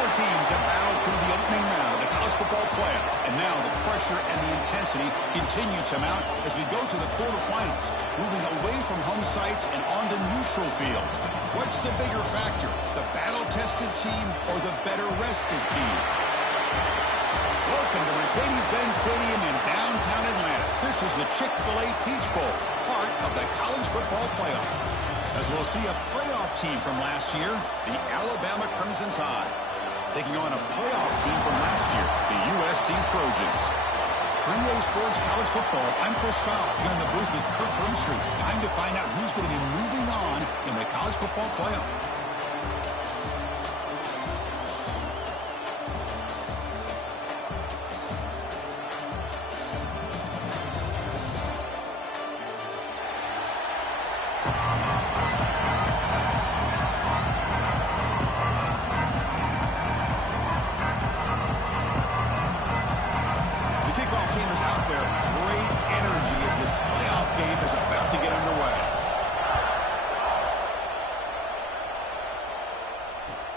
Four teams have battled through the opening round of the college football playoff, and now the pressure and the intensity continue to mount as we go to the quarterfinals, moving away from home sites and onto neutral fields. What's the bigger factor, the battle-tested team or the better-rested team? Welcome to Mercedes-Benz Stadium in downtown Atlanta. This is the Chick-fil-A Peach Bowl, part of the college football playoff. As we'll see a playoff team from last year, the Alabama Crimson Tide, taking on a playoff team from last year, the USC Trojans. For EA Sports College Football, I'm Chris Fowler here in the booth with Kirk Broomstreet. Time to find out who's going to be moving on in the college football playoff.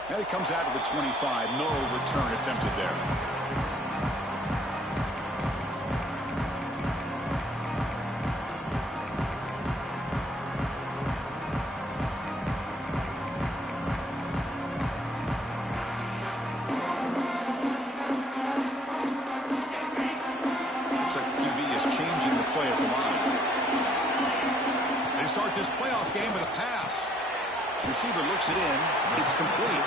And it comes out of the 25. No return attempted there. Looks like the QB is changing the play at the line. They start this playoff game with a pass. Receiver looks it in. It's complete.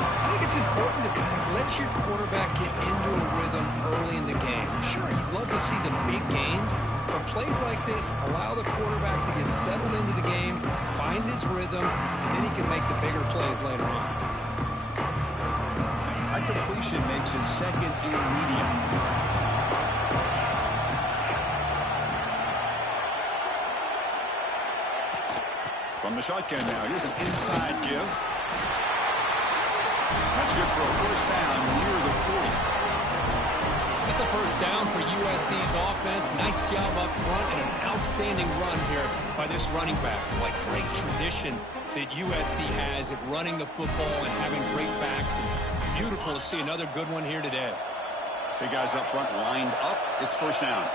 I think it's important to kind of let your quarterback get into a rhythm early in the game. Sure, you'd love to see the big gains, but plays like this allow the quarterback to get settled into the game, find his rhythm, and then he can make the bigger plays later on. A completion makes it second and medium. From the shotgun now, here's an inside give. That's good for a first down near the 40. It's a first down for USC's offense. Nice job up front and an outstanding run here by this running back. What great tradition that USC has at running the football and having great backs. And beautiful to see another good one here today. Big guys up front lined up. It's first down.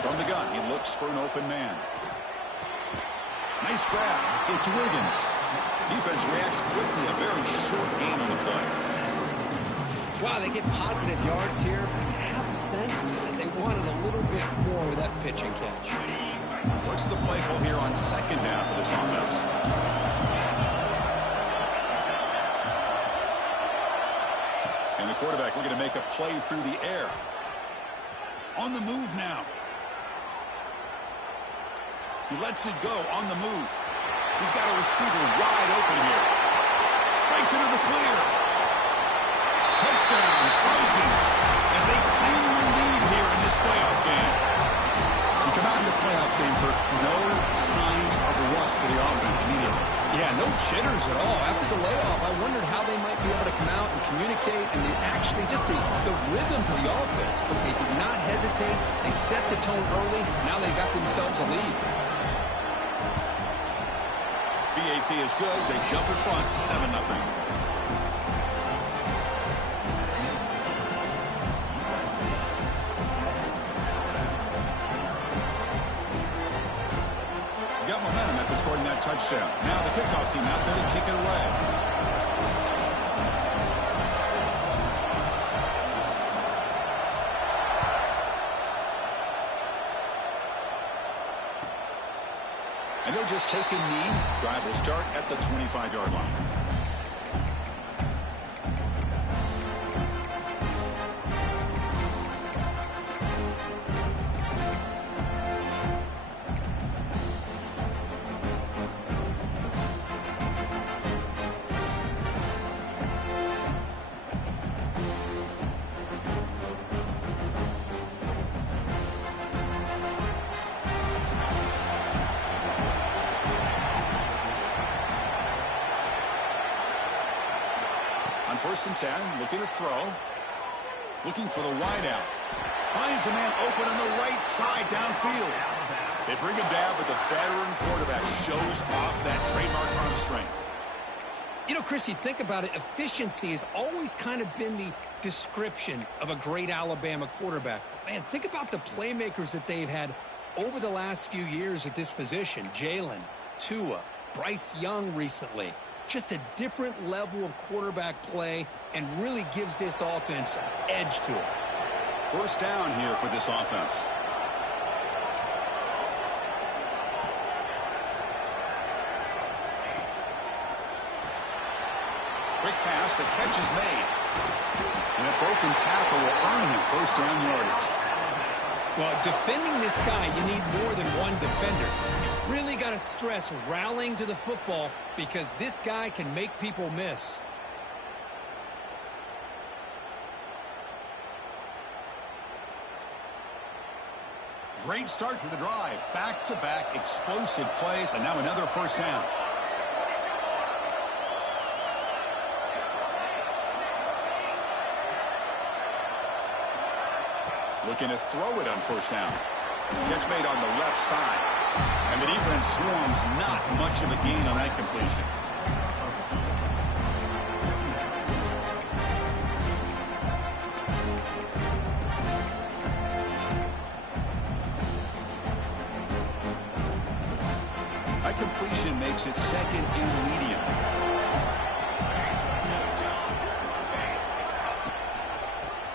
From the gun, he looks for an open man. Nice grab. It's Wiggins. Defense reacts quickly. A very short gain on the play. Wow, they get positive yards here. You have a sense that they wanted a little bit more with that pitch and catch. What's the play call here on second down for this offense? And the quarterback looking to make a play through the air. On the move now. He lets it go on the move. He's got a receiver wide open here. Breaks into the clear. Touchdown, Trojans, as they claim the lead here in this playoff game. You come out in the playoff game for no signs of rust for the offense immediately. Yeah, no jitters at all. After the layoff, I wondered how they might be able to come out and communicate and actually just the rhythm to the offense. But they did not hesitate. They set the tone early. Now they got themselves a lead. BAT is good. They jump in front, 7-0. Got momentum after scoring that touchdown. Now the kickoff team out there to kick it away. And they'll just take a knee. Drive will start at the 25-yard line. On 1st and 10, looking to throw. Looking for the wideout. Finds a man open on the right side downfield. They bring him down, but the veteran quarterback shows off that trademark arm strength. You know, Chris, you think about it, efficiency has always kind of been the description of a great Alabama quarterback. But man, think about the playmakers that they've had over the last few years at this position. Jalen, Tua, Bryce Young recently. Just a different level of quarterback play and really gives this offense an edge to it. First down here for this offense. Quick pass, the catch is made. And a broken tackle will earn him first down yardage. Well, defending this guy, you need more than one defender. You really got to stress rallying to the football because this guy can make people miss. Great start to the drive. Back-to-back explosive plays, and now another first down. Looking to throw it on first down. Catch made on the left side. And the defense swarms not much of a gain on that completion. That completion makes it second and medium.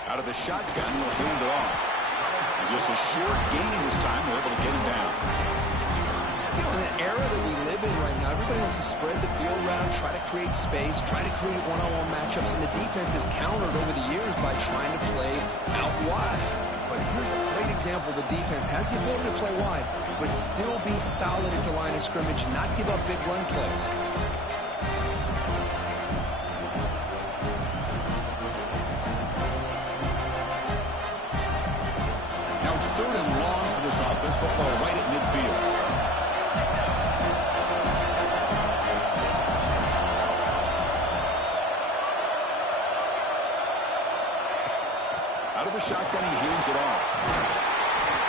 Out of the shotgun, he'll hand it off. And just a short gain this time. They're able to get him down. You know, in the era that we live in right now, everybody wants to spread the field around, try to create space, try to create one-on-one matchups, and the defense has countered over the years by trying to play out wide. But here's a great example. The defense has the ability to play wide, but still be solid at the line of scrimmage, not give up big run plays. Now it's third and long for this offense, but ball right at midfield. Out of the shotgun, he hands it off.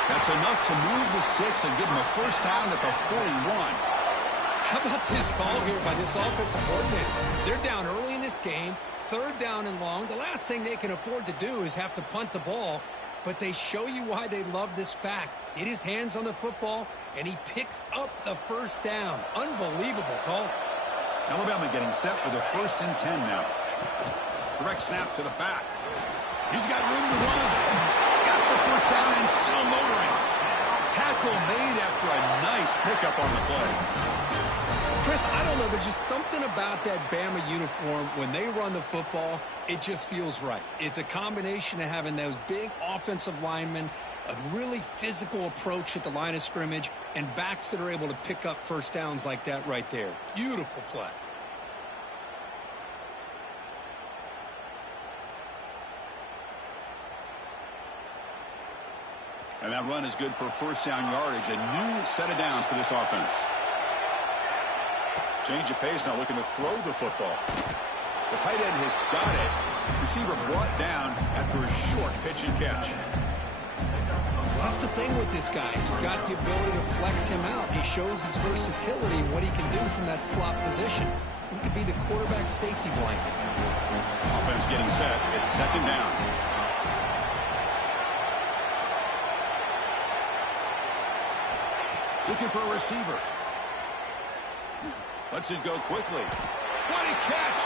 That's enough to move the sticks and give him a first down at the 41. How about this call here by this offensive coordinator? They're down early in this game, third down and long. The last thing they can afford to do is have to punt the ball, but they show you why they love this back. Get his hands on the football, and he picks up the first down. Unbelievable call. Alabama getting set for the 1st and 10 now. Direct snap to the back. He's got room to run. Got the first down and still motoring. Tackle made after a nice pickup on the play. Chris, I don't know. There's just something about that Bama uniform. When they run the football, it just feels right. It's a combination of having those big offensive linemen, a really physical approach at the line of scrimmage, and backs that are able to pick up first downs like that right there. Beautiful play. And that run is good for first down yardage. A new set of downs for this offense. Change of pace, now looking to throw the football. The tight end has got it. Receiver brought down after a short pitch and catch. That's the thing with this guy. You've got the ability to flex him out. He shows his versatility and what he can do from that slot position. He could be the quarterback safety blanket. Offense getting set. It's second down. Looking for a receiver. Lets it go quickly. What a catch!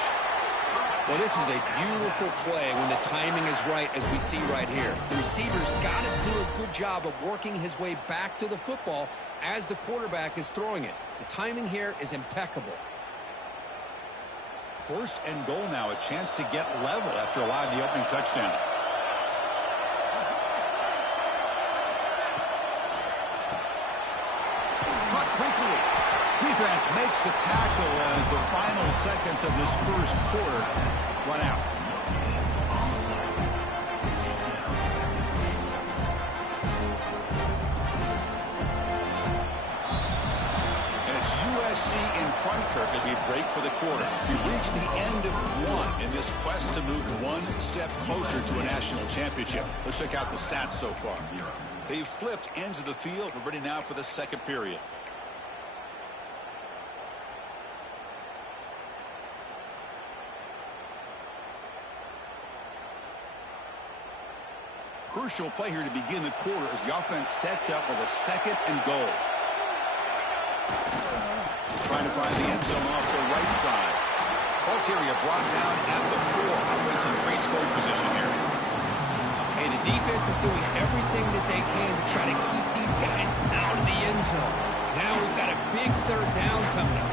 Well, this is a beautiful play when the timing is right, as we see right here. The receiver's got to do a good job of working his way back to the football as the quarterback is throwing it. The timing here is impeccable. 1st and goal now. A chance to get level after allowing the opening touchdown. Defense makes the tackle as the final seconds of this first quarter run out. And it's USC in front, Kirk, as we break for the quarter. We've reached the end of one in this quest to move one step closer to a national championship. Let's check out the stats so far. They've flipped ends of the field. We're ready now for the second period. Crucial play here to begin the quarter as the offense sets up with a 2nd and goal. Trying to find the end zone off the right side. Ball carrier brought down at the 4. Offense in great scoring position here. Hey, the defense is doing everything that they can to try to keep these guys out of the end zone. Now we've got a big 3rd down coming up.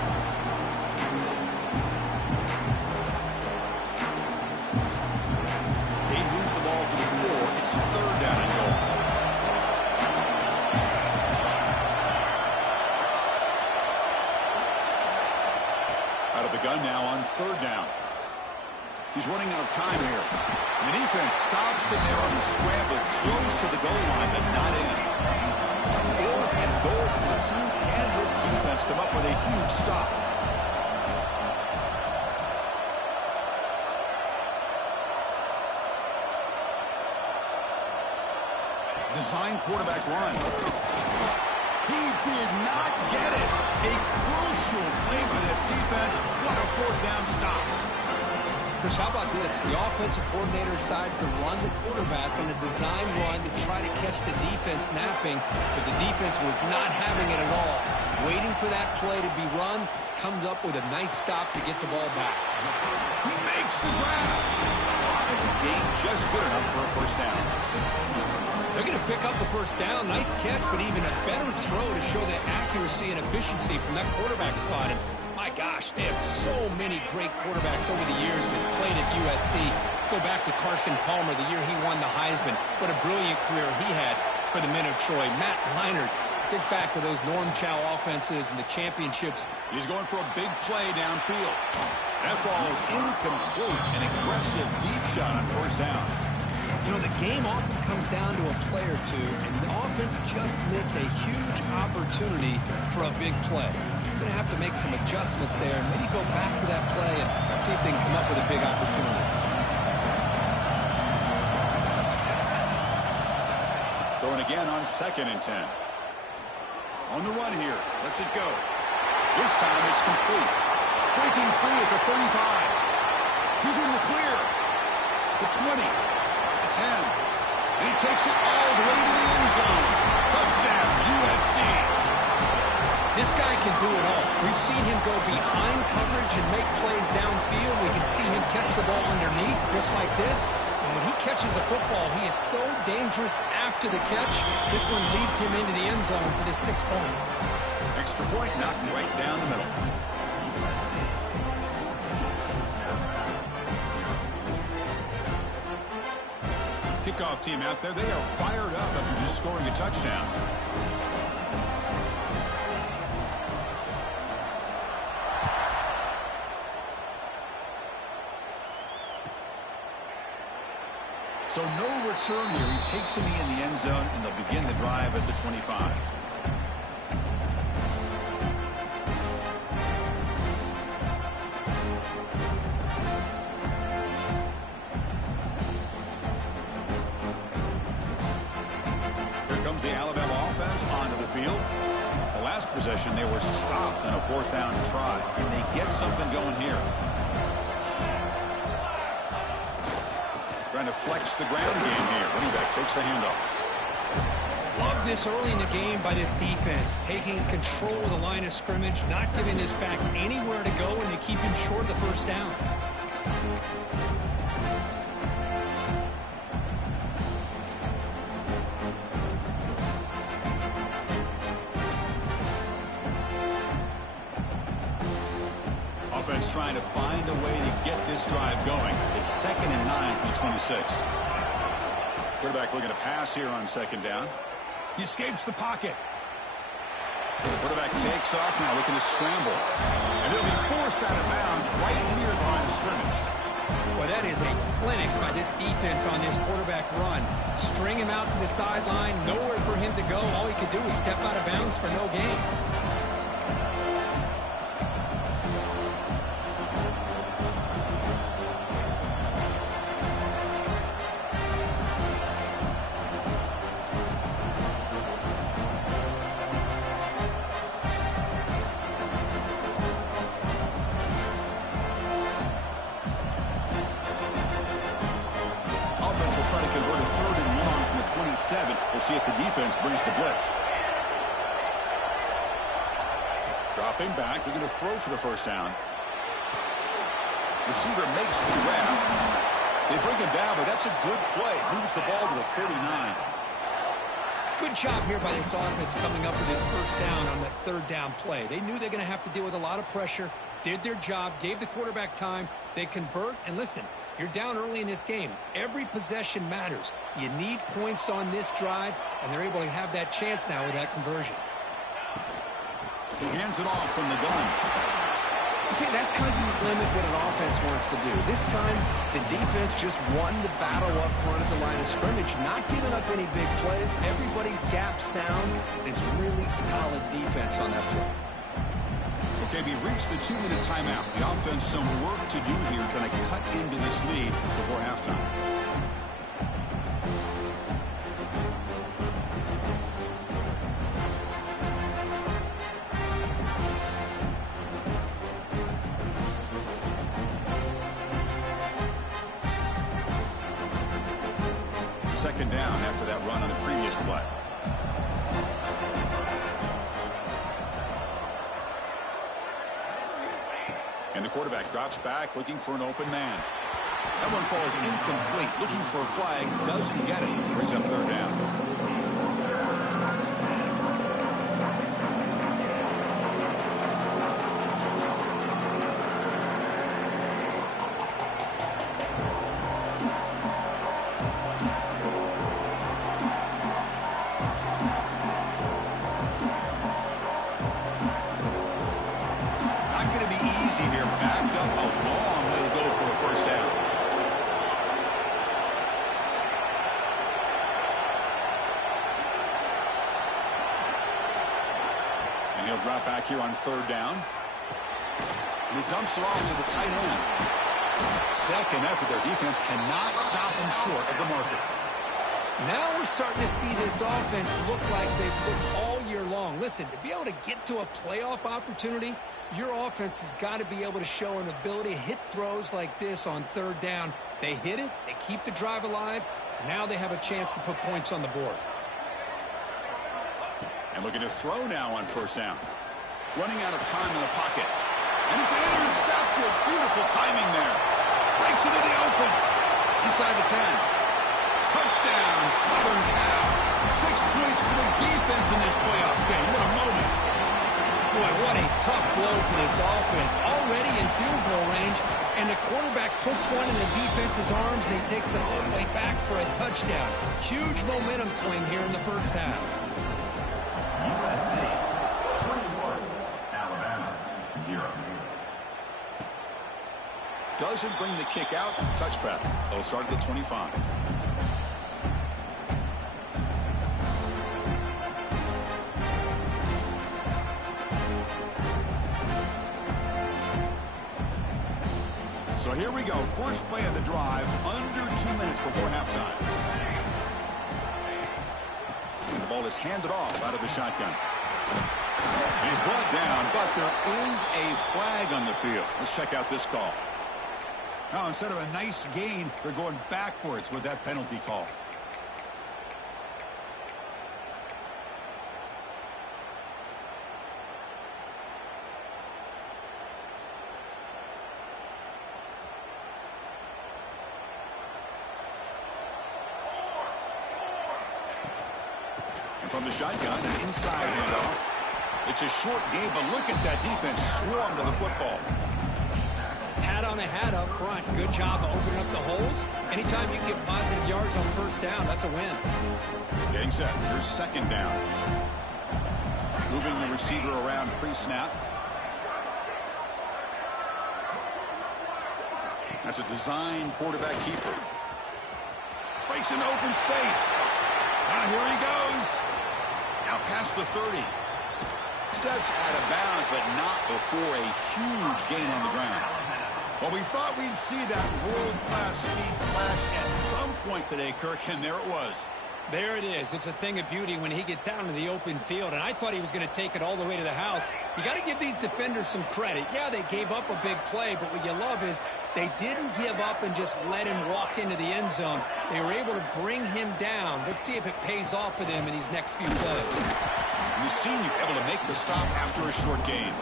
He moves the ball to the 4. It's 3rd down and goal. Out of the gun now on 3rd down. He's running out of time here. The defense stops him there on the scramble, close to the goal line, but not in. 4th and goal for 2. Can this defense come up with a huge stop? Design quarterback run. He did not get it. A crucial play by this defense. What a 4th down stop. Chris, how about this? The offensive coordinator decides to run the quarterback on a design run to try to catch the defense napping, but the defense was not having it at all. Waiting for that play to be run, comes up with a nice stop to get the ball back. He makes the grab. And the gain just good enough for a 1st down. They're going to pick up the 1st down. Nice catch, but even a better throw to show the accuracy and efficiency from that quarterback spot. And my gosh, they have so many great quarterbacks over the years that played at USC. Go back to Carson Palmer, the year he won the Heisman. What a brilliant career he had for the men of Troy. Matt Leinart, think back to those Norm Chow offenses and the championships. He's going for a big play downfield. That ball is incomplete. An aggressive deep shot on 1st down. You know, the game often comes down to a play or two, and the offense just missed a huge opportunity for a big play. They're going to have to make some adjustments there and maybe go back to that play and see if they can come up with a big opportunity. Throwing again on 2nd and 10. On the run here. Lets it go. This time it's complete. Breaking free at the 35. He's in the clear. The 20. The 10. And he takes it all the way to the end zone. Touchdown, USC. This guy can do it all. We've seen him go behind coverage and make plays downfield. We can see him catch the ball underneath, just like this. And when he catches a football, he is so dangerous after the catch. This one leads him into the end zone for the 6 points. Extra point knocked right down the middle. Kickoff team out there, they are fired up after just scoring a touchdown. So no return here. He takes it in the end zone, and they'll begin the drive at the 25. Here comes the Alabama offense onto the field. The last possession, they were stopped on a 4th down try. Can they get something going here? Trying to flex the ground game here. Running back takes the handoff. Love this early in the game by this defense, taking control of the line of scrimmage, not giving this back anywhere to go, and to keep him short of the 1st down. Offense trying to find a way to get this drive going. It's 2nd and 9 from the 26. Quarterback looking to pass here on 2nd down. He escapes the pocket. The quarterback takes off now, looking to scramble. And he'll be forced out of bounds right near the line of scrimmage. Well, that is a clinic by this defense on this quarterback run. String him out to the sideline, nowhere for him to go. All he could do was step out of bounds for no gain. 7. We'll see if the defense brings the blitz. Dropping back. They're going to throw for the first down. Receiver makes the grab. They bring him down, but that's a good play. Moves the ball to the 39. Good job here by this offense coming up with this first down on that third down play. They knew they're going to have to deal with a lot of pressure, did their job, gave the quarterback time. They convert, and listen, you're down early in this game. Every possession matters. You need points on this drive, and they're able to have that chance now with that conversion. He hands it off from the gun. You see, that's how you limit what an offense wants to do. This time, the defense just won the battle up front at the line of scrimmage, not giving up any big plays. Everybody's gap sound. It's really solid defense on that play. Okay, we reached the 2-minute timeout. The offense some work to do here trying to cut into this lead before halftime. Second down after that run on the previous play. And the quarterback drops back looking for an open man. That one falls incomplete. Looking for a flag. Doesn't get it. Brings up third down. Here, backed up a long way to go for a first down. And he'll drop back here on third down. And he dumps it off to the tight end. Second effort, their defense cannot stop him short of the marker. Now we're starting to see this offense look like they've looked all year long. Listen, to be able to get to a playoff opportunity, your offense has got to be able to show an ability to hit throws like this on third down. They hit it, they keep the drive alive. Now they have a chance to put points on the board. And looking to throw now on first down. Running out of time in the pocket. And it's intercepted. Beautiful timing there. Breaks into the open. Inside the 10. Touchdown, Southern Cal. 6 points for the defense in this playoff game. What a moment. Boy, what a tough blow for this offense. Already in field goal range, and the quarterback puts one in the defense's arms, and he takes it all the way back for a touchdown. Huge momentum swing here in the first half. USC 21, Alabama 0. Doesn't bring the kick out. Touchback. They'll start at the 25. So here we go. First play of the drive. Under 2 minutes before halftime. And the ball is handed off out of the shotgun. And he's brought down, but there is a flag on the field. Let's check out this call. Now, instead of a nice gain, they're going backwards with that penalty call. And from the shotgun, an inside handoff. It's a short game, but look at that defense swarm to the football. Hat on a hat up front. Good job of opening up the holes. Anytime you get positive yards on first down, that's a win. Getting set. Here's second down. Moving the receiver around pre-snap. That's a design quarterback keeper. Breaks into open space. Now here he goes. Now past the 30. Steps out of bounds, but not before a huge gain on the ground. Well, we thought we'd see that world-class speed flash at some point today, Kirk, and there it was. There it is. It's a thing of beauty when he gets out in the open field, and I thought he was going to take it all the way to the house. You got to give these defenders some credit. Yeah, they gave up a big play, but what you love is They didn't give up and just let him walk into the end zone. They were able to bring him down. Let's see if it pays off for them in these next few plays. The senior able to make the stop after a short gain.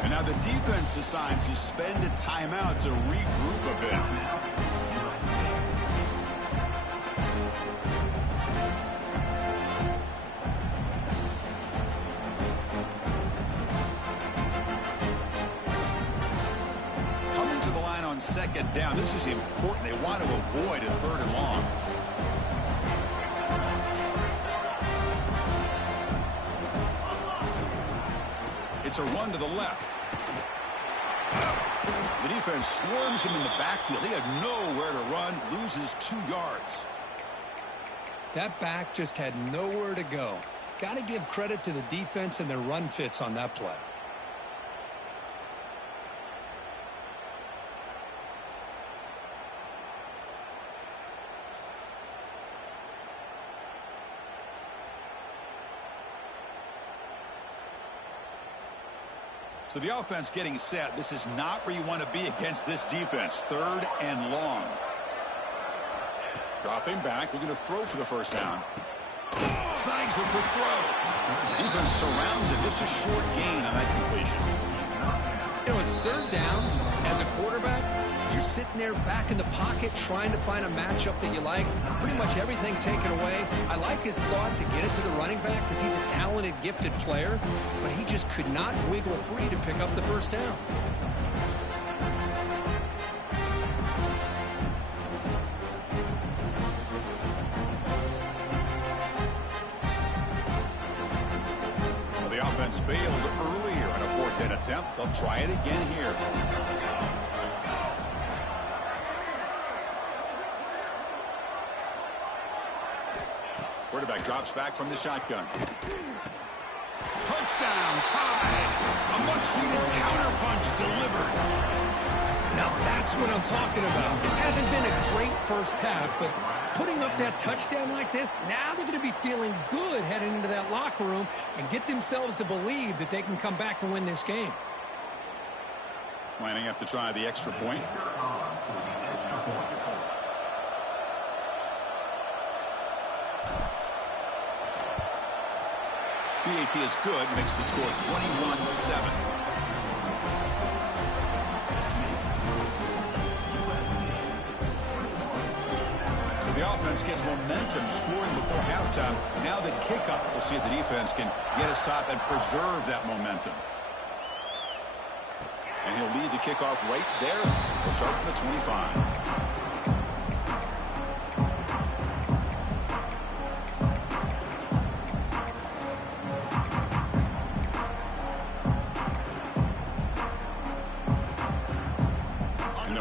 And now the defense decides to spend a timeout to regroup a bit. Coming to the line on second down, this is important. They want to avoid a third and long. It's a run to the left. The defense swarms him in the backfield. He had nowhere to run, loses 2 yards. That back just had nowhere to go. Got to give credit to the defense and their run fits on that play. So the offense getting set. This is not where you want to be against this defense. 3rd and long. Dropping back, looking to throw for the first down. Snags the quick throw. Defense surrounds it. Just a short gain on that completion. You know, it's 3rd down. As a quarterback, you're sitting there back in the pocket trying to find a matchup that you like. Pretty much everything taken away. I like his thought to get it to the running back because he's a talented, gifted player, but he just could not wiggle free to pick up the first down. Well, the offense failed earlier on a 4th down attempt. They'll try it again here. Quarterback drops back from the shotgun. Touchdown, tied. A much-needed counterpunch delivered. Now that's what I'm talking about. This hasn't been a great first half, but putting up that touchdown like this, now they're going to be feeling good heading into that locker room and get themselves to believe that they can come back and win this game. Lining up to try the extra point. PAT is good, makes the score 21-7. So the offense gets momentum, scoring before halftime. Now the kickoff. We'll see if the defense can get a stop and preserve that momentum. And he'll lead the kickoff right there. He'll start from the 25.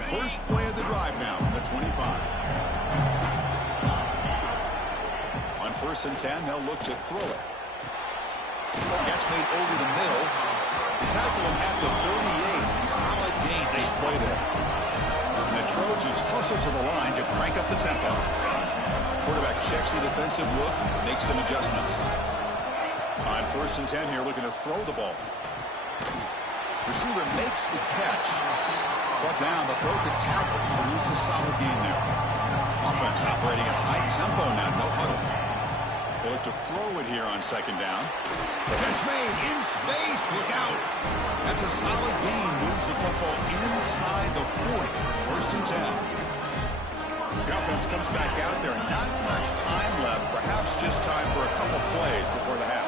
First play of the drive now from the 25. On 1st and 10, they'll look to throw it. Catch made over the middle. Tackle him at the 38. Solid gain. Nice play there. And the Trojans hustle to the line to crank up the tempo. Quarterback checks the defensive look, makes some adjustments. On 1st and 10 here, looking to throw the ball. Receiver makes the catch. Brought down, but broke the tackle. Produces a solid gain there. Offense operating at high tempo now, no huddle. They look to throw it here on 2nd down. Catch made in space. Look out. That's a solid gain. Moves the football inside the 40. 1st and 10. The offense comes back out there. Not much time left. Perhaps just time for a couple plays before the half.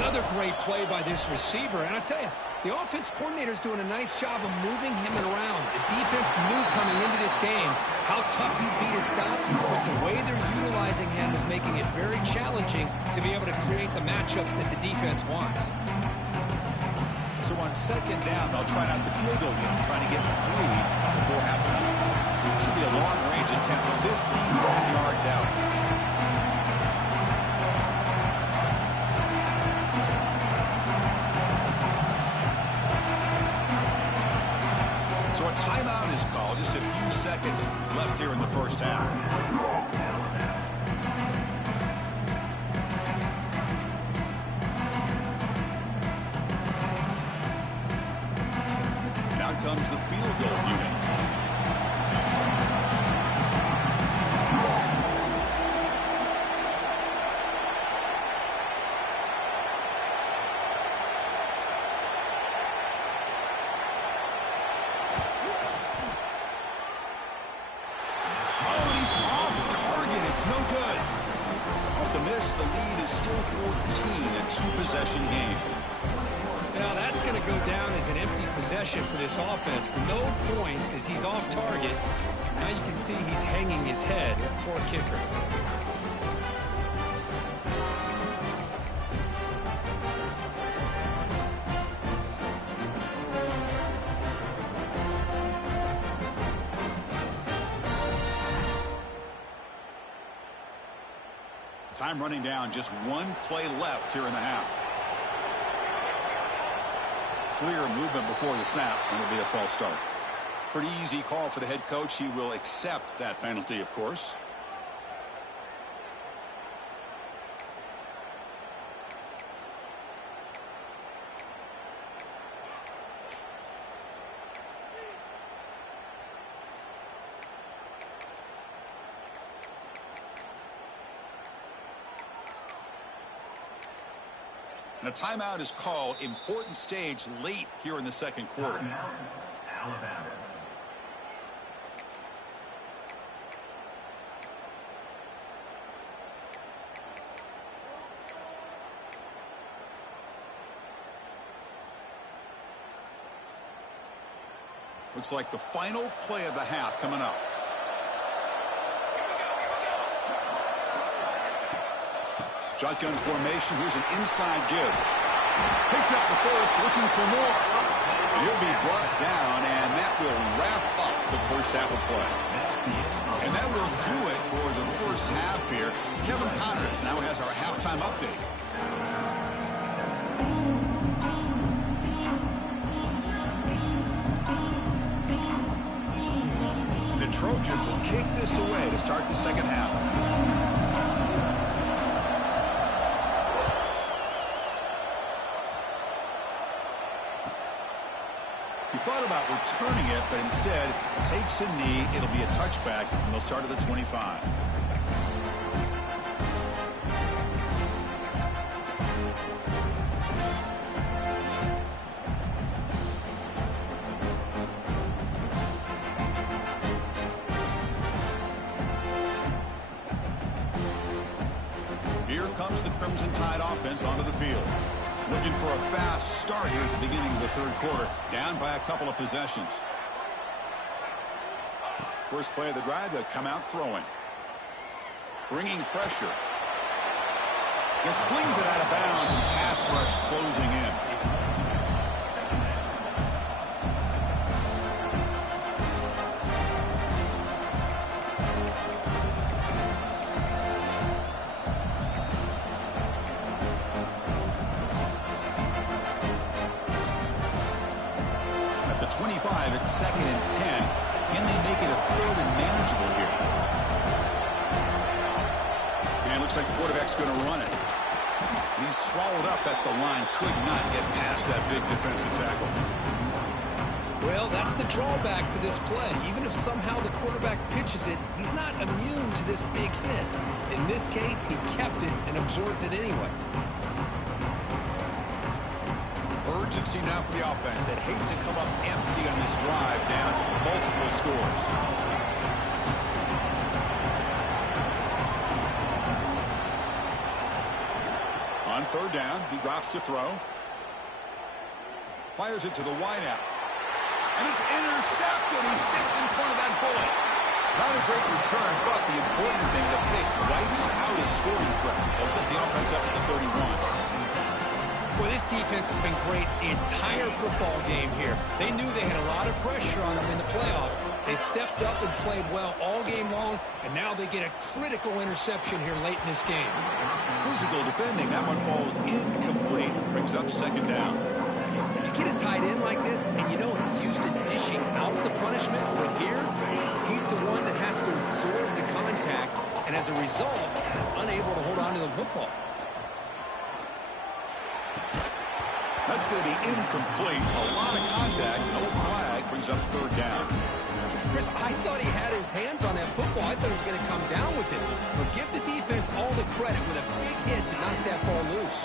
Another great play by this receiver. And I tell you, the offense coordinator is doing a nice job of moving him around. The defense knew coming into this game how tough he'd be to stop, but the way they're utilizing him is making it very challenging to be able to create the matchups that the defense wants. So on 2nd down, they'll try out the field goal unit, trying to get 3 before halftime. This will be a long-range attempt, 51 yards out. So a timeout is called. Just a few seconds left here in the first half. Now comes the field goal unit. miss. The lead is still 14, a two-possession game. Now that's going to go down as an empty possession for this offense. No points as he's off target. Now you can see he's hanging his head. Poor kicker. Time running down, just one play left here in the half. Clear movement before the snap, and it'll be a false start. Pretty easy call for the head coach. He will accept that penalty, of course. And a timeout is called. Important stage late here in the second quarter. Alabama. Looks like the final play of the half coming up. Shotgun formation. Here's an inside give. Picks up the first, looking for more. He'll be brought down, and that will wrap up the first half of play. And that will do it for the first half here. Kevin Connors now has our halftime update. The Trojans will kick this away to start the second half. He thought about returning it, but instead takes a knee. It'll be a touchback, and they'll start at the 25. Here comes the Crimson Tide offense onto the field. Looking for a fast start here at the beginning of the third quarter. Down by a couple of possessions. First play of the drive, they'll come out throwing. Bringing pressure. Just flings it out of bounds and pass rush closing in. It's second and 10. Can they make it a third and manageable here? And it looks like the quarterback's going to run it. And he's swallowed up at the line. Could not get past that big defensive tackle. Well, that's the drawback to this play. Even if somehow the quarterback pitches it, he's not immune to this big hit. In this case, he kept it and absorbed it anyway. Urgency now for the offense that hate to come up empty on this drive, down multiple scores. On third down, he drops to throw. Fires it to the wideout. And it's intercepted. He's sticked in front of that bullet. Not a great return, but the important thing, the pick wipes out his scoring threat. They'll set the offense up at the 31. Well, this defense has been great the entire football game here. They knew they had a lot of pressure on them in the playoffs. They stepped up and played well all game long, and now they get a critical interception here late in this game. Physical defending. That one falls incomplete. Brings up second down. You get a tight end like this, and you know he's used to dishing out the punishment, but here, he's the one that has to absorb the contact, and as a result, he's unable to hold on to the football. That's going to be incomplete. A lot of contact. No flag. Brings up third down. Chris, I thought he had his hands on that football. I thought he was going to come down with it. But give the defense all the credit with a big hit to knock that ball loose.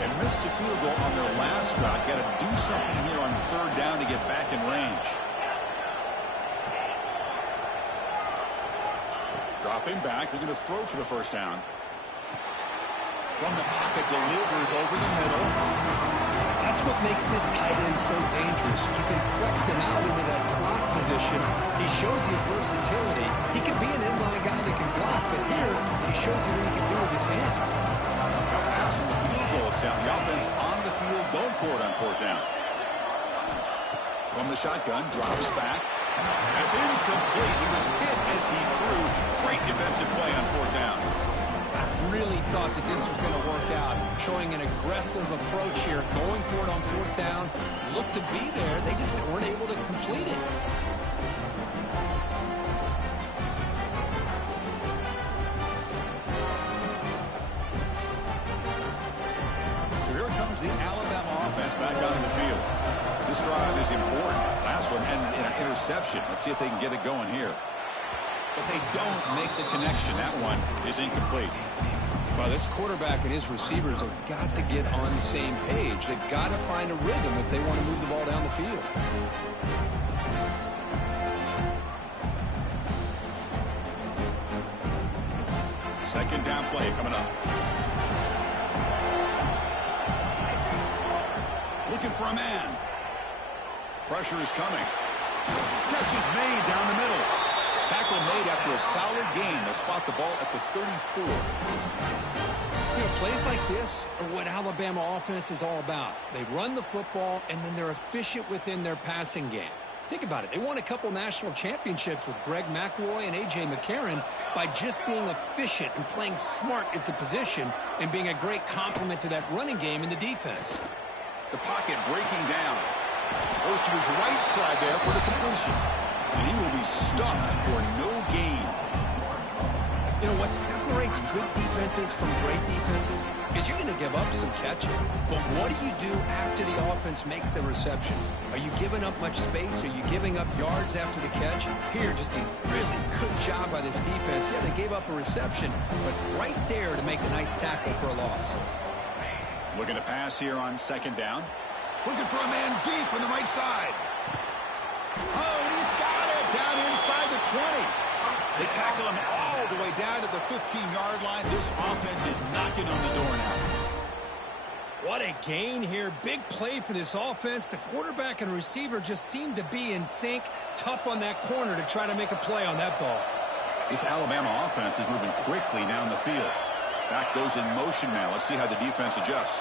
And missed a field goal on their last drive. Got to do something here on third down to get back in range. Dropping back. They're going to throw for the first down. From the pocket, delivers over the middle. That's what makes this tight end so dangerous. You can flex him out into that slot position. He shows his versatility. He can be an inline guy that can block, but here he shows you what he can do with his hands. Now pass from the field goal attempt. The offense on the field, going for it on fourth down. From the shotgun, drops back. That's incomplete. He was hit as he threw. Great defensive play on fourth down. I really thought that this was going to work out, showing an aggressive approach here, going for it on fourth down. Looked to be there. They just weren't able to complete it. So here comes the Alabama offense back onto the field. This drive is important. Last one ended in an interception. Let's see if they can get it going here. But they don't make the connection. That one is incomplete. Well, this quarterback and his receivers have got to get on the same page. They've got to find a rhythm if they want to move the ball down the field. Second down play coming up. Looking for a man. Pressure is coming. Catch is made down the middle. Tackle made after a solid gain. They'll spot the ball at the 34. You know, plays like this are what Alabama offense is all about. They run the football, and then they're efficient within their passing game. Think about it. They won a couple national championships with Greg McElroy and A.J. McCarron by just being efficient and playing smart into position and being a great complement to that running game in the defense. The pocket breaking down. Goes to his right side there for the completion. And he will be stuffed for no gain. You know, what separates good defenses from great defenses is you're going to give up some catches. But what do you do after the offense makes the reception? Are you giving up much space? Are you giving up yards after the catch? Here, just a really good job by this defense. Yeah, they gave up a reception, but right there to make a nice tackle for a loss. Looking to pass here on second down. Looking for a man deep on the right side. Oh, and he's got it down inside the 20. They tackle him all the way down to the 15-yard line. This offense is knocking on the door now. What a gain here. Big play for this offense. The quarterback and receiver just seem to be in sync. Tough on that corner to try to make a play on that ball. This Alabama offense is moving quickly down the field. Back goes in motion now. Let's see how the defense adjusts.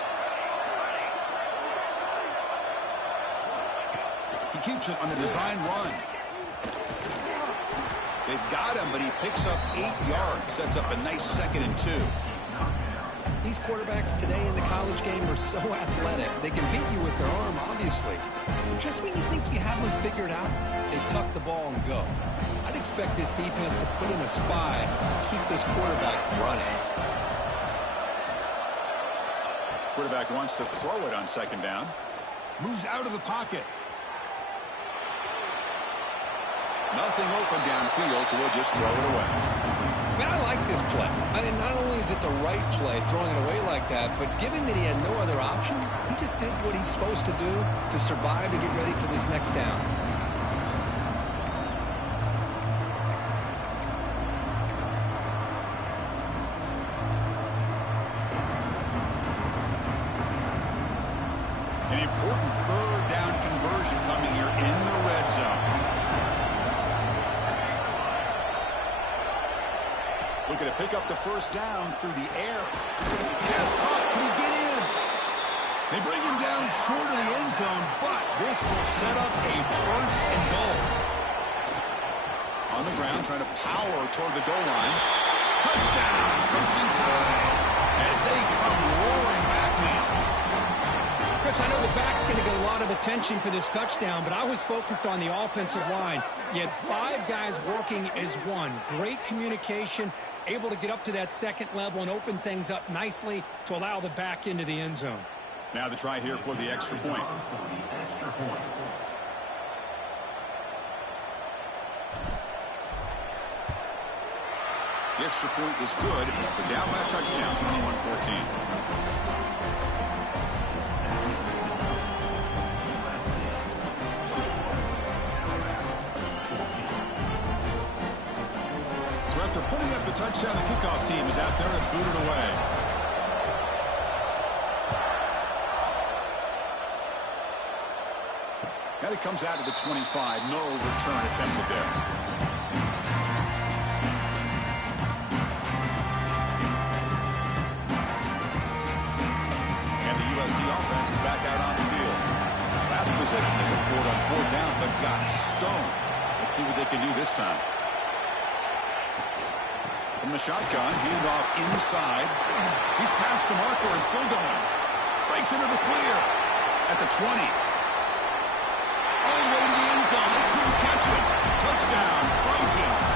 He keeps it on the design run. They've got him, but he picks up 8 yards. Sets up a nice 2nd and 2. These quarterbacks today in the college game are so athletic. They can beat you with their arm, obviously. Just when you think you have them figured out, they tuck the ball and go. I'd expect this defense to put in a spy, keep this quarterback from running. Quarterback wants to throw it on second down. Moves out of the pocket. Nothing open downfield, so we'll just throw it away. I mean, I like this play. I mean, not only is it the right play, throwing it away like that, but given that he had no other option, he just did what he's supposed to do to survive and get ready for this next down. An important third down conversion coming here in the red zone. Looking to pick up the first down through the air. Pass up. Can he get in? They bring him down short of the end zone, but this will set up a 1st and goal. On the ground, trying to power toward the goal line. Touchdown. Crimson Tide as they come roaring back now. Chris, I know the back's going to get a lot of attention for this touchdown, but I was focused on the offensive line. You had 5 guys working as one. Great communication, able to get up to that second level and open things up nicely to allow the back into the end zone. Now the try here for the extra point. The extra point is good. They're down by a touchdown, 21-14. After putting up a touchdown, the kickoff team is out there and booted away. And it comes out to the 25. No return attempted there. And the USC offense is back out on the field. Last possession, they looked for it on 4th down, but got stoned. Let's see what they can do this time. From the shotgun, handoff inside. He's past the marker and still going. Breaks into the clear at the 20. All the way to the end zone. They couldn't catch him. Touchdown, Trojans.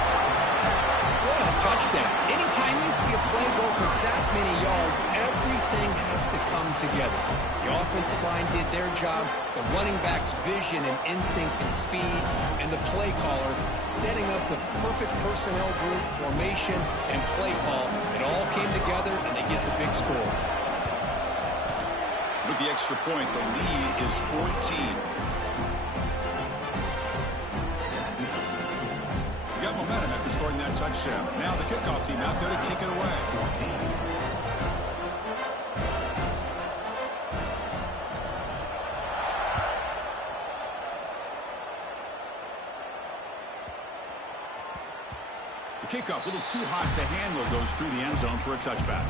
What a touchdown. Anytime you see a play go for that many yards, everything has to come together. The offensive line did their job, the running back's vision and instincts and speed, and the play caller setting up the perfect personnel group, formation, and play call. It all came together, and they get the big score. With the extra point, the lead is 14. You got momentum after scoring that touchdown. Now the kickoff team out there to kick it away. The kickoff, a little too hot to handle, goes through the end zone for a touchback.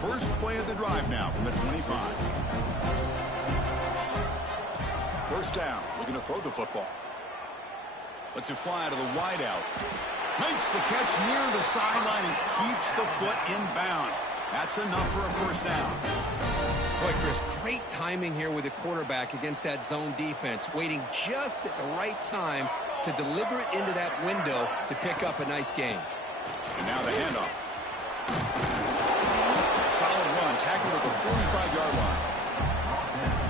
First play of the drive now from the 25. First down, looking to throw the football. Lets it fly out of the wideout. Makes the catch near the sideline and keeps the foot in bounds. That's enough for a first down. Boy, Chris, great timing here with the quarterback against that zone defense, waiting just at the right time to deliver it into that window to pick up a nice gain. And now the handoff. Solid run, tackled at the 45-yard line.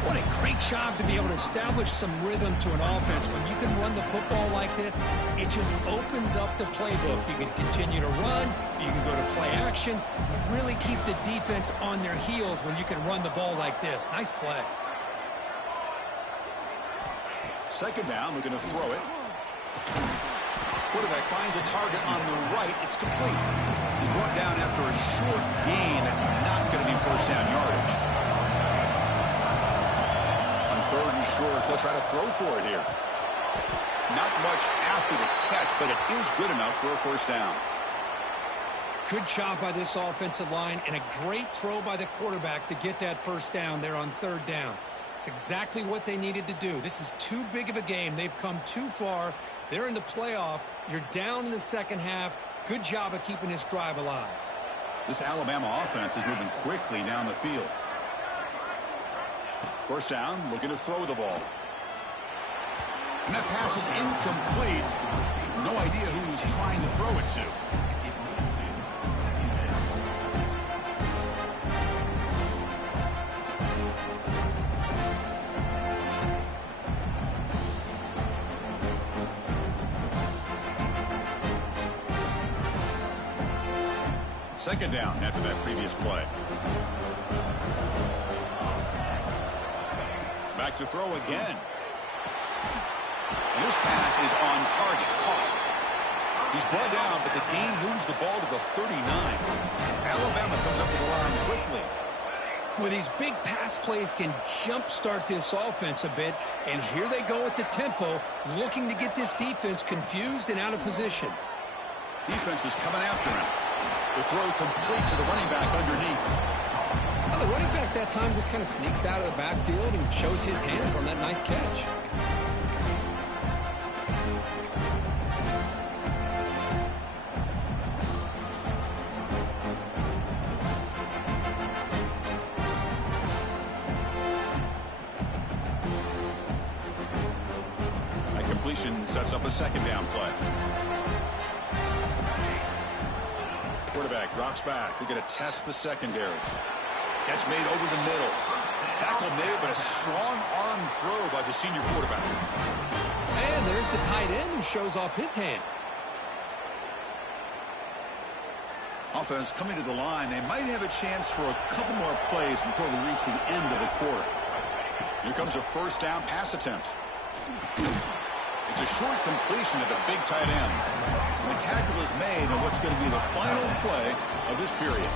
What a great job to be able to establish some rhythm to an offense. When you can run the football like this, it just opens up the playbook. You can continue to run. You can go to play action. You really keep the defense on their heels when you can run the ball like this. Nice play. Second down, we're going to throw it. Quarterback finds a target on the right. It's complete. He's brought down after a short gain. That's not going to be first down yardage. On 3rd and short, they'll try to throw for it here. Not much after the catch, but it is good enough for a first down. Good job by this offensive line and a great throw by the quarterback to get that first down there on 3rd down. It's exactly what they needed to do. This is too big of a game. They've come too far. They're in the playoff. You're down in the second half. Good job of keeping this drive alive. This Alabama offense is moving quickly down the field. First down, looking to throw the ball. And that pass is incomplete. No idea who he's trying to throw it to. Second down after that previous play. Back to throw again. And this pass is on target. Caught. He's brought down, but the gain moves the ball to the 39. Alabama comes up to the line quickly. Well, these big pass plays can jumpstart this offense a bit, and here they go at the tempo, looking to get this defense confused and out of position. Defense is coming after him. The throw complete to the running back underneath. Well, the running back that time just kind of sneaks out of the backfield and shows his hands on that nice catch. That completion sets up a second down play. Quarterback drops back. We're going to test the secondary. Catch made over the middle. Tackle made, but a strong arm throw by the senior quarterback. And there's the tight end who shows off his hands. Offense coming to the line. They might have a chance for a couple more plays before we reach the end of the quarter. Here comes a first down pass attempt. It's a short completion to the big tight end. The tackle is made on what's going to be the final play of this period.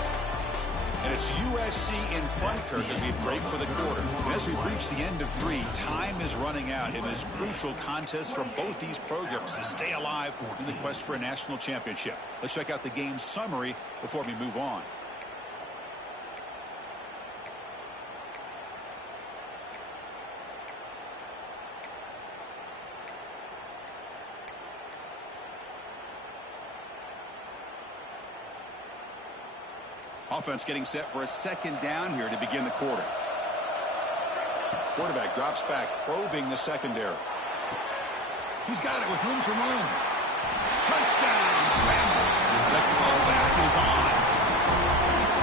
And it's USC in front, Kirk, as we break for the quarter. And as we've reached the end of 3, time is running out in this crucial contest for both these programs to stay alive in the quest for a national championship. Let's check out the game summary before we move on. Offense getting set for a second down here to begin the quarter. Quarterback drops back, probing the secondary. He's got it with room to roam. Touchdown, Graham. The callback is on.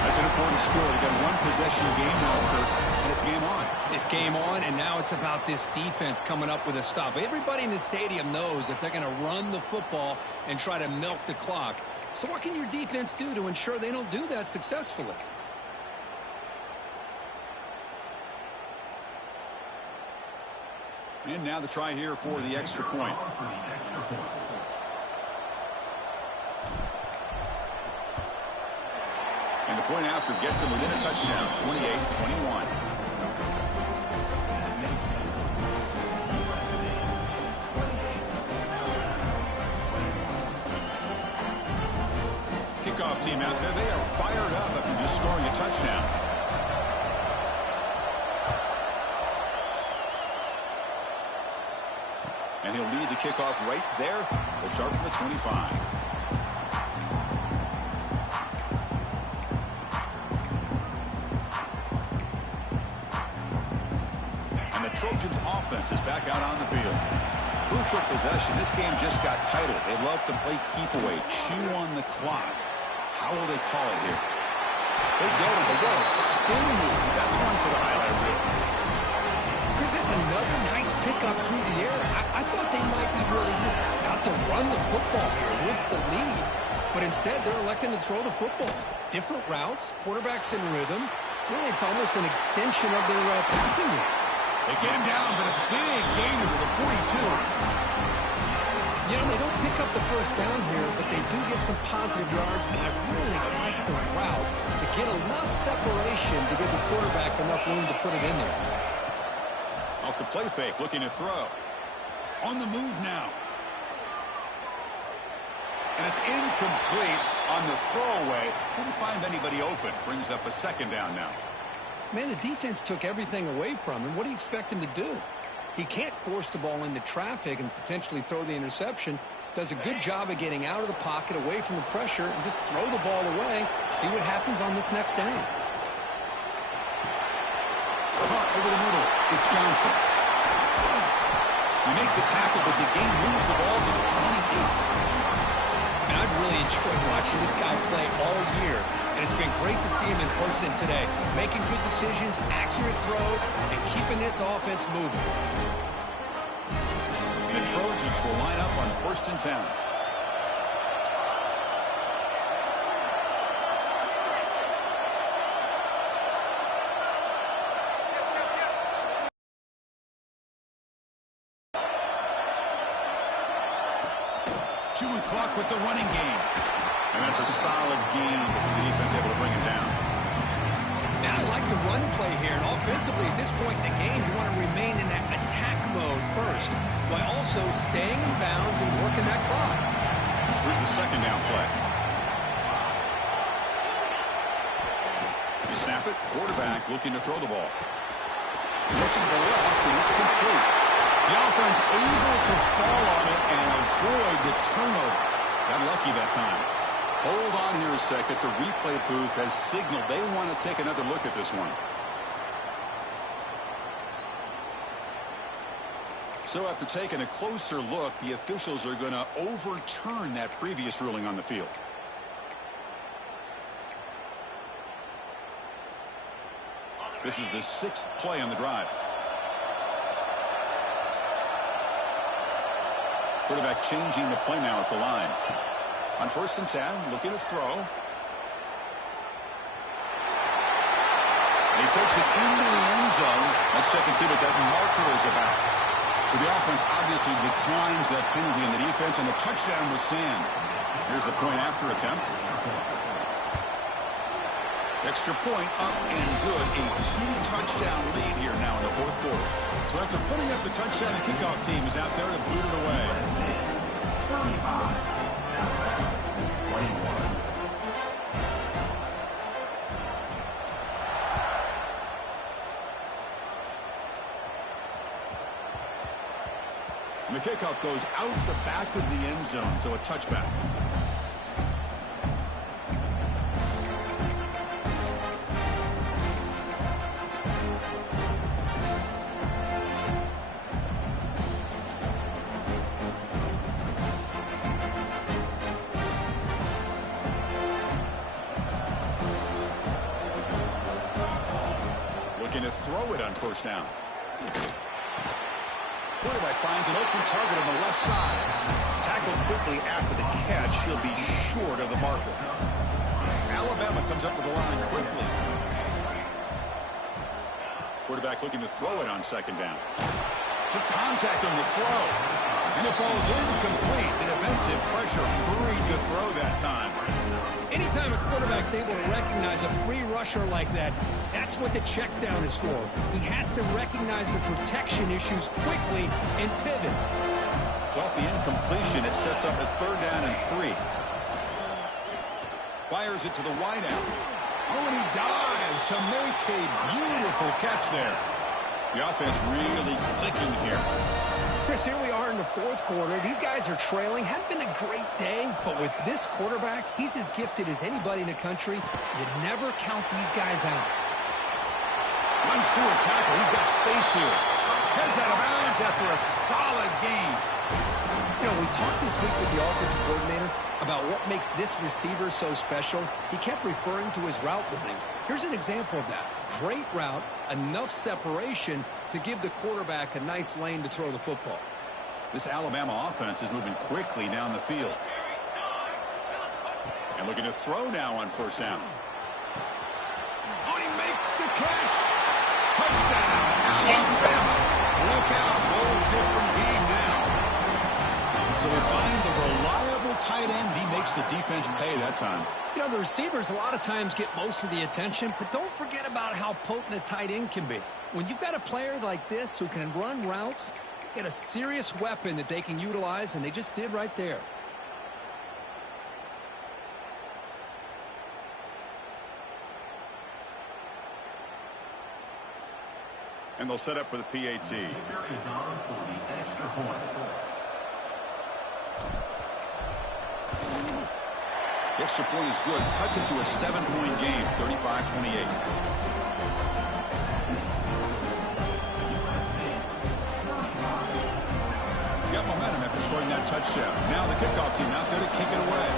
That's an important score. We've got one possession game now, Kirk, and it's game on. It's game on, and now it's about this defense coming up with a stop. Everybody in the stadium knows that they're going to run the football and try to milk the clock. So what can your defense do to ensure they don't do that successfully? And now the try here for the extra point. And the point after gets them within a touchdown, 28-21. Kickoff team out there, they are fired up after just scoring a touchdown. And he'll lead the kickoff right there. They'll start from the 25. And the Trojans offense is back out on the field. Crucial possession. This game just got tighter. They love to play keep away, chew on the clock. How will they call it here? They go a spin move. That's one for the highlight reel. Chris, that's another nice pickup through the air. I thought they might be really just out to run the football here with the lead. But instead, they're electing to throw the football. Different routes, quarterbacks in rhythm. Really, it's almost an extension of their passing game. They get him down, but a big gainer to the 42. You know, they don't pick up the first down here, but they do get some positive yards, and I really like the route to get enough separation to give the quarterback enough room to put it in there. Off the play fake, looking to throw. On the move now. And it's incomplete on the throwaway. Didn't find anybody open. Brings up a second down now. Man, the defense took everything away from him. What do you expect him to do? He can't force the ball into traffic and potentially throw the interception. Does a good job of getting out of the pocket, away from the pressure, and just throw the ball away. See what happens on this next down. Caught over the middle. It's Johnson. You make the tackle, but the game moves the ball to the 28. And I've really enjoyed watching this guy play all year. And it's been great to see him in person today. Making good decisions, accurate throws, and keeping this offense moving. And the Trojans will line up on 1st and 10. Chewing clock with the running game. And that's a solid gain before the defense able to bring him down. Now I like to run play here. And offensively, at this point in the game, you want to remain in that attack mode first, while also staying in bounds and working that clock. Here's the second down play. You snap it. Quarterback looking to throw the ball. Looks to the left, and it's complete. The offense able to fall on it and avoid the turnover. Got lucky that time. Hold on here a second. The replay booth has signaled they want to take another look at this one. So after taking a closer look, the officials are going to overturn that previous ruling on the field. This is the 6th play on the drive. Quarterback changing the play now at the line. On 1st and 10, looking to throw. He takes it into the end zone. Let's check and see what that marker is about. So the offense obviously declines that penalty in the defense, and the touchdown will stand. Here's the point after attempt. Extra point up and good. A 2-touchdown lead here now in the fourth quarter. So after putting up the touchdown, the kickoff team is out there to boot it away. 35, Alabama, 21. And the kickoff goes out the back of the end zone, so a touchback. Looking to throw it on first down. Quarterback finds an open target on the left side. Tackled quickly after the catch. He'll be short of the marker. Alabama comes up with the line quickly. Quarterback looking to throw it on second down. Took contact on the throw. And it falls incomplete. The defensive pressure hurried to throw that time. Anytime a quarterback's able to recognize a free rusher like that, that's what the check down is for. He has to recognize the protection issues quickly and pivot. So off the incompletion, it sets up a third down and 3. Fires it to the wideout. Oh, and he dives to make a beautiful catch there. The offense really clicking here. Chris, here we are in the fourth quarter. These guys are trailing. Hadn't been a great day, but with this quarterback, he's as gifted as anybody in the country. You never count these guys out. Runs through a tackle. He's got space here. Heads out of bounds after a solid game. You know, we talked this week with the offensive coordinator about what makes this receiver so special. He kept referring to his route running. Here's an example of that. Great route, enough separation to give the quarterback a nice lane to throw the football. This Alabama offense is moving quickly down the field. And looking to throw now on first down. Oh, he makes the catch. Touchdown, Alabama. Look out, whole different game now. So they find the reliable tight end, and he makes the defense pay that time. You know, the receivers a lot of times get most of the attention, but don't forget about how potent a tight end can be. When you've got a player like this who can run routes, get a serious weapon that they can utilize, and they just did right there. And they'll set up for the PAT. Kicker is on for the extra point. The extra point is good. Cuts it to a 7-point game, 35-28. Got momentum after scoring that touchdown. Now the kickoff team out there to kick it away.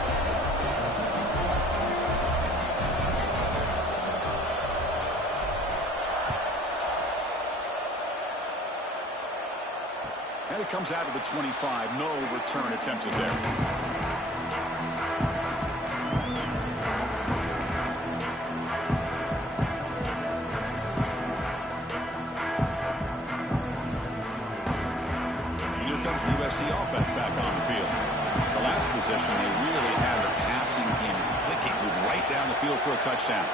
And it comes out of the 25. No return attempted there. USC offense back on the field. The last possession, they really had the passing game clicking. Move right down the field for a touchdown.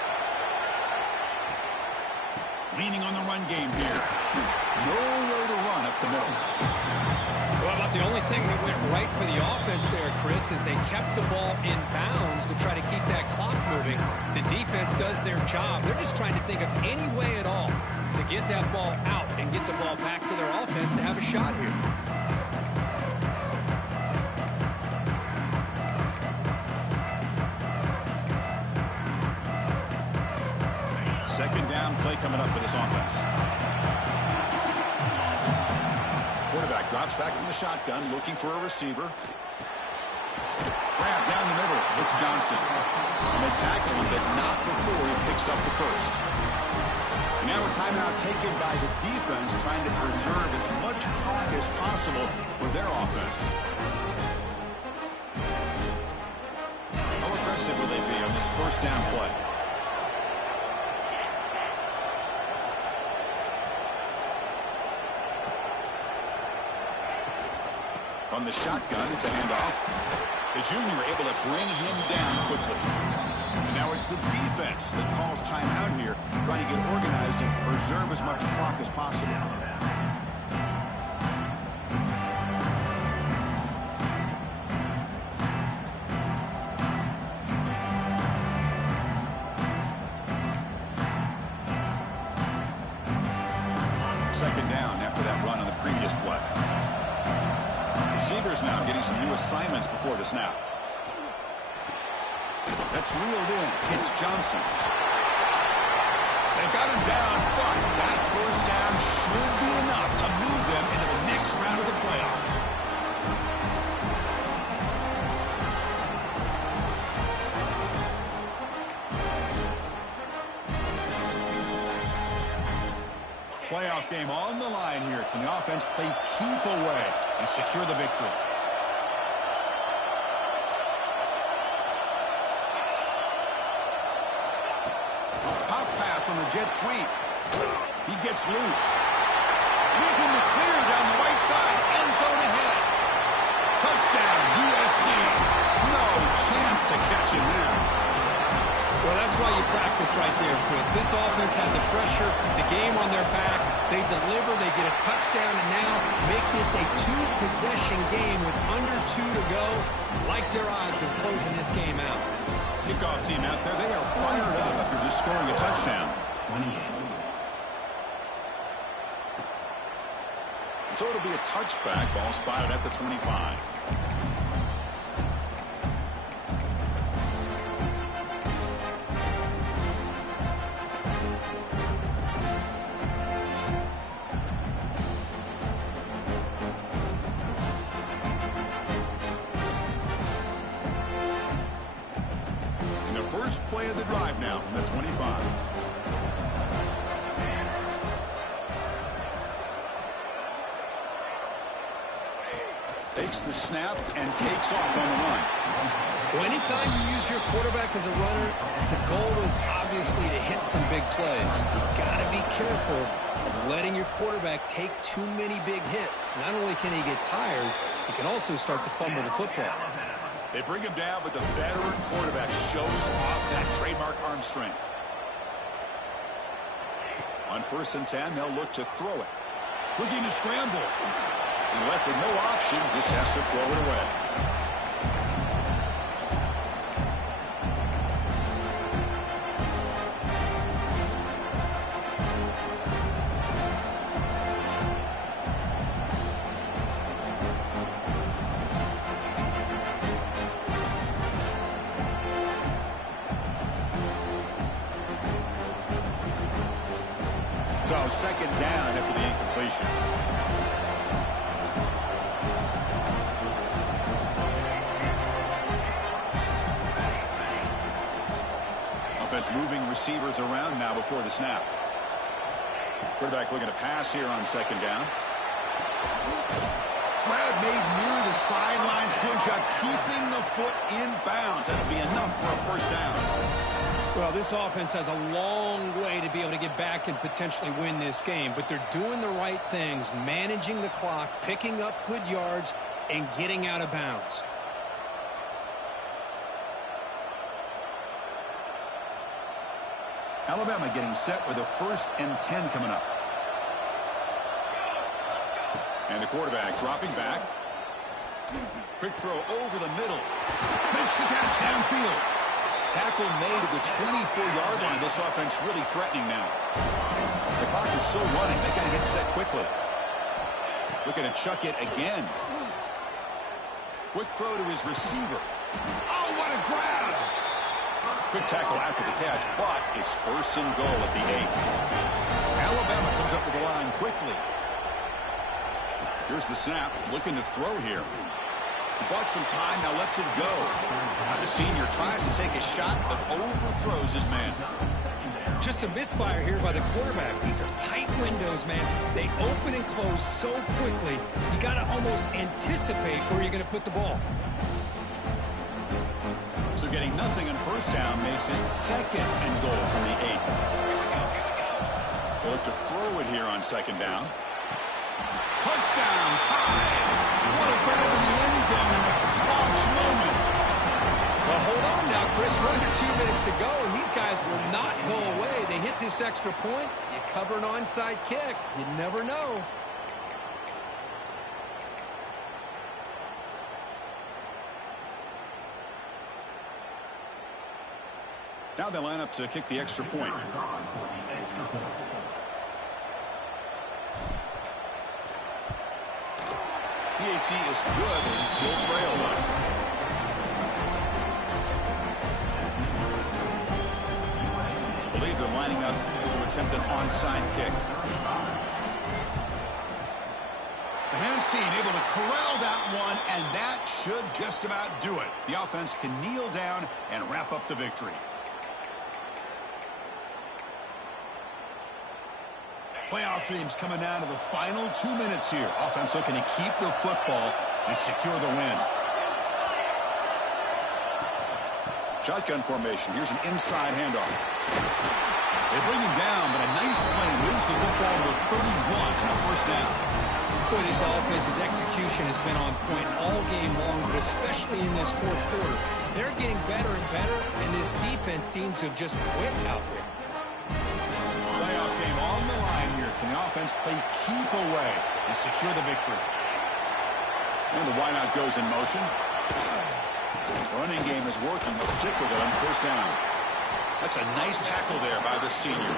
Leaning on the run game here. Nowhere to run up the middle. Well, about the only thing that went right for the offense there, Chris, is they kept the ball in bounds to try to keep that clock moving. The defense does their job. They're just trying to think of any way at all to get that ball out and get the ball back to their offense to have a shot here. Second down play coming up for this offense. Quarterback drops back from the shotgun, looking for a receiver. Grab down the middle. It's Johnson. And they tackle him, but not before he picks up the first. And now a timeout taken by the defense, trying to preserve as much clock as possible for their offense. How aggressive will they be on this first down play? From the shotgun, it's a handoff. The junior able to bring him down quickly. And now it's the defense that calls timeout here, trying to get organized and preserve as much clock as possible. Second down after that run on the previous play. Receivers now getting some new assignments before the snap. That's reeled in. It's Johnson. They got him down, but that first down should be enough to move them into the next round of the playoff. Playoff game on the line here. Can the offense play keep away and secure the victory? A pop pass on the jet sweep. He gets loose. He's in the clear down the right side. End zone ahead. Touchdown, USC. No chance to catch him there. Well, that's why you practice right there, Chris. This offense had the pressure, the game on their back. They deliver, they get a touchdown, and now make this a two-possession game with under 2 to go. Like their odds of closing this game out. Kickoff team out there, they are fired up after just scoring a touchdown. 28. So it'll be a touchback, ball spotted at the 25. First play of the drive now from the 25. Takes the snap and takes off on the run. Well, anytime you use your quarterback as a runner, the goal is obviously to hit some big plays. You've got to be careful of letting your quarterback take too many big hits. Not only can he get tired, he can also start to fumble the football. They bring him down, but the veteran quarterback shows off that trademark arm strength. On 1st and 10, they'll look to throw it. Looking to scramble. And left with no option, just has to throw it away. So second down after the incompletion. Offense moving receivers around now before the snap. Quarterback looking to pass here on second down. Grab made near the sidelines. Good job keeping the foot in bounds. That'll be enough for a first down. Well, this offense has a long way to be able to get back and potentially win this game, but they're doing the right things, managing the clock, picking up good yards, and getting out of bounds. Alabama getting set with a 1st and 10 coming up. And the quarterback dropping back. Quick throw over the middle. Makes the catch downfield. Tackle made at the 24-yard line. This offense really threatening now. The clock is still running. They got to get set quickly. Looking to chuck it again. Quick throw to his receiver. Oh, what a grab! Quick tackle after the catch, but it's 1st and goal at the 8. Alabama comes up with the line quickly. Here's the snap. Looking to throw here. Bought some time, now lets it go. Now the senior tries to take a shot, but overthrows his man. Just a misfire here by the quarterback. These are tight windows, man. They open and close so quickly, you got to almost anticipate where you're going to put the ball. So getting nothing on first down makes it 2nd and goal from the 8. They'll look to throw it here on 2nd down. Touchdown, tie. What a better than touchdown in a clutch moment. Well, hold on now, Chris. We're under 2 minutes to go, and these guys will not go away. They hit this extra point. You cover an onside kick. You never know. Now they line up to kick the extra point. Is on for the extra point. PAT is good. They still trail though. I believe they're lining up to attempt an onside kick. The hands team able to corral that one, and that should just about do it. The offense can kneel down and wrap up the victory. Playoff teams coming down to the final 2 minutes here. Offense looking to keep the football and secure the win. Shotgun formation. Here's an inside handoff. They bring him down, but a nice play moves the football to 31 and a first down. Boy, this offense's execution has been on point all game long, but especially in this fourth quarter. They're getting better and better, and this defense seems to have just quit out there. Playoff game on the line here. Can the offense play keep away and secure the victory? And the wideout goes in motion. Running game is working. They'll stick with it on first down. That's a nice tackle there by the senior.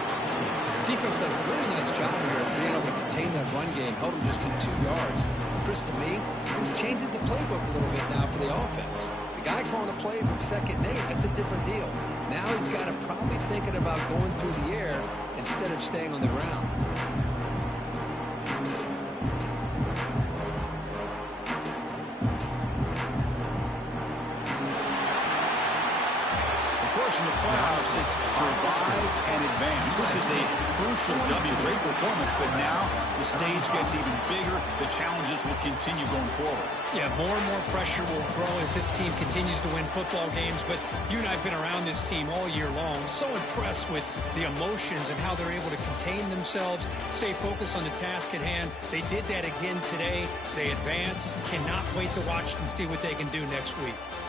Defense does a really nice job here of being able to contain that run game, held him just to 2 yards. Chris, to me, this changes the playbook a little bit now for the offense. The guy calling the plays at 2nd and 8, that's a different deal. Now he's got to probably thinking about going through the air instead of staying on the ground. In the playoffs, it's survive and advance. This is a crucial W. Great performance, but now the stage gets even bigger. The challenges will continue going forward. Yeah, more and more pressure will grow as this team continues to win football games, but you and I have been around this team all year long. So impressed with the emotions and how they're able to contain themselves, stay focused on the task at hand. They did that again today. They advance. Cannot wait to watch and see what they can do next week.